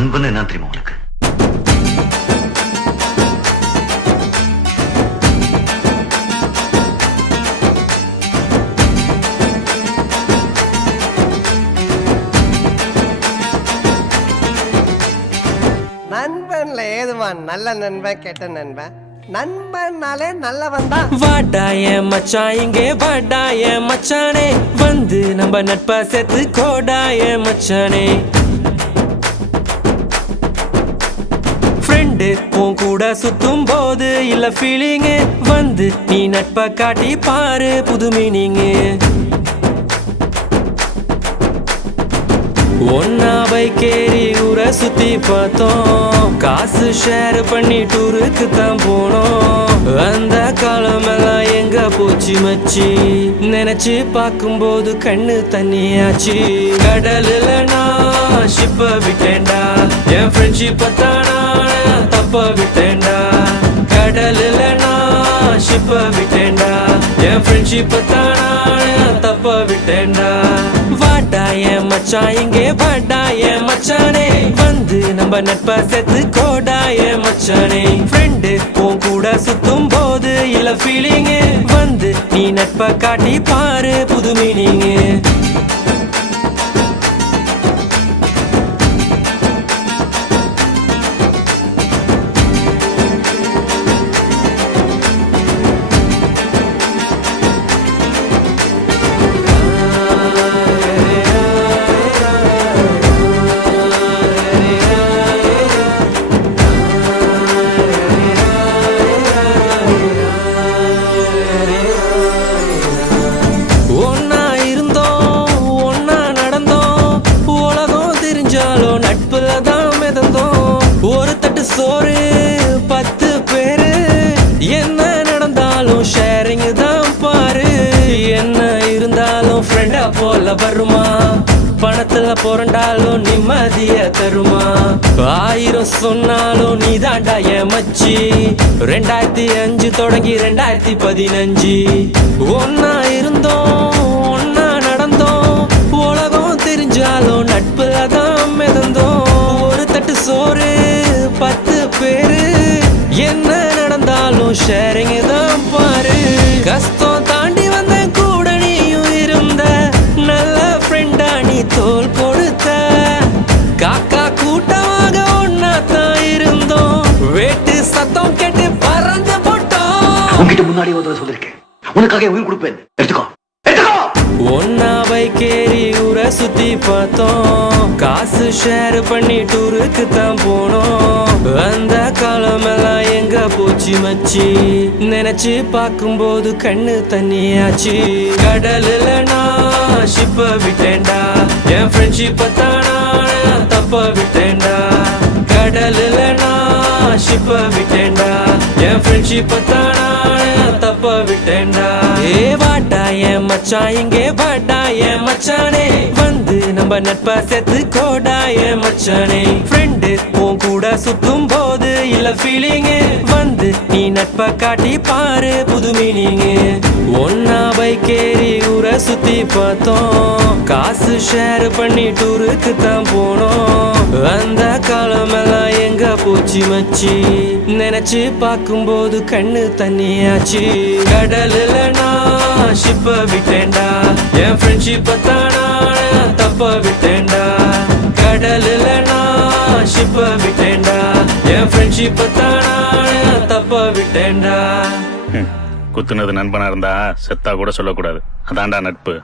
நண்பன் என்ன தெரியுமா உனக்கு? நண்பன்ல ஏதுவான் நல்ல நண்பன் கெட்ட நண்பன். நண்பன்னாலே நல்லவன் தான். வாடாய மச்சான் இங்கே வாடாய மச்சானே, வந்து நம்ம நட்பா சேர்த்து கோடாய மச்சானே. ஃப்ரெண்டு உன் கூட சுத்தும் போது இல்ல ஃபீலிங்கு, வந்து நீ நட்பை காட்டி பாரு புது மீனிங்கு. ஒன்னா பைக்கேறி ஊரை சுத்தி பார்த்தோம், காசு ஷேர் பண்ணி டூருக்கு தான் போனோம். அந்த காலமெல்லாம் எங்க போச்சு மச்சி, நினைச்சு பார்க்கும்போது கண்ணு தண்ணியாச்சு. கடலுல நான் ஷிப்ப விட்டேன்டா, என் ஃப்ரெண்ட்ஷிப்ப தானா தப்ப விட்டேன்டா. கடலுல நான் ஷிப்ப விட்டேன்டா, என் ஃப்ரெண்ட்ஷிப்ப தானா தப்ப விட்டேன்டா. வாடாய மச்சான் இங்கே வாடாய மச்சானே, வந்து நம்ம நட்பா சேர்த்து கோடாய மச்சானே. ஃப்ரெண்டு உன் கூட சுத்தும் போது இல்ல ஃபீலிங்கு, வந்து நீ நட்பை காட்டி பாரு புது மீனிங்கு. ஒரு தட்டு சோறு 10 பேரு, என்ன நடந்தாலும் ஷேரிங் தான் பாரு. என்ன இருந்தாலும் ஃப்ரெண்டா போல வருமா, பணத்துல புரண்டாலும் நிம்மதிய தருமா. 1000 சொன்னாலும் நீ தாண்டா என் மச்சி. 2005 தொடங்கி 2015 ஒன்னா இருந்தோம் ஒன்னா நடந்தோம், உலகம் தெரிஞ்சாலும் நட்புல தான் மிதந்தோம். ஒரு தட்டு சோறு 10 பேரு, என்ன நடந்தாலும் ஷேரிங் தான் பாரு. கஷ்டம் தாண்டி வந்த கூட நீயும் இருந்த, நல்ல ஃப்ரெண்டா நீ தோல் கொடுத்த. காக்கா கூட்டமாக ஒன்னா தான் இருந்தோம், வேட்டு சத்தம் கேட்டு பறந்து போட்டோம். உன்கிட்ட முன்னாடி ஒரு சொல்லிருக்கேன், உனக்காக உயிர் கொடுப்பேன், எடுத்துக்கோ. ஒன்னா பைக்கேறி ஊரை சுத்தி பார்த்தோம், காசு ஷேர் பண்ணி டூருக்கு தான் போனோம். அந்த காலமெல்லாம் எங்க போச்சு மச்சி, நினைச்சு பார்க்கும்போது கண்ணு தண்ணியாச்சு. கடலுல நான் ஷிப்ப விட்டேன்டா, என் ஃப்ரெண்ட்ஷிப்ப தானா தப்ப விட்டேன்டா. கடலுல நான் ஷிப்ப விட்டேன்டா, என் ஃப்ரெண்ட்ஷிப்ப தானா தப்ப விட்டேன்டா. ஏ வாடாய மச்சான் இங்கே வாடாய மச்சானே, வந்து நம்ம நட்பா சேர்த்து கோடாய மச்சானே. ஃப்ரெண்டு உன் கூட சுத்தும் போது இல்ல ஃபீலிங்கு, வந்து நீ நட்பை காட்டி பாரு புது மீனிங்கு. ஒன்னா பைக்கேறி ஊரை சுத்தி பார்த்தோம், காசு ஷேர் பண்ணி டூருக்கு தான் போனோம். அந்த காலமெல்லாம் எங்க போச்சு மச்சி, நினைச்சு பார்க்கும்போது கண்ணு தண்ணியாச்சு. கடலுல நான் ஷிப்ப விட்டேன்டா, என் ஃப்ரெண்ட்ஷிப்ப தானா தப்ப விட்டேன்டா. கடலுல நான் ஷிப்ப விட்டேன்டா, என் ஃப்ரெண்ட்ஷிப்ப தானா தப்ப விட்டேன்டா. குத்துனது நண்பனா இருந்தா செத்தா கூட சொல்லக்கூடாது, அதான்டா நட்பு.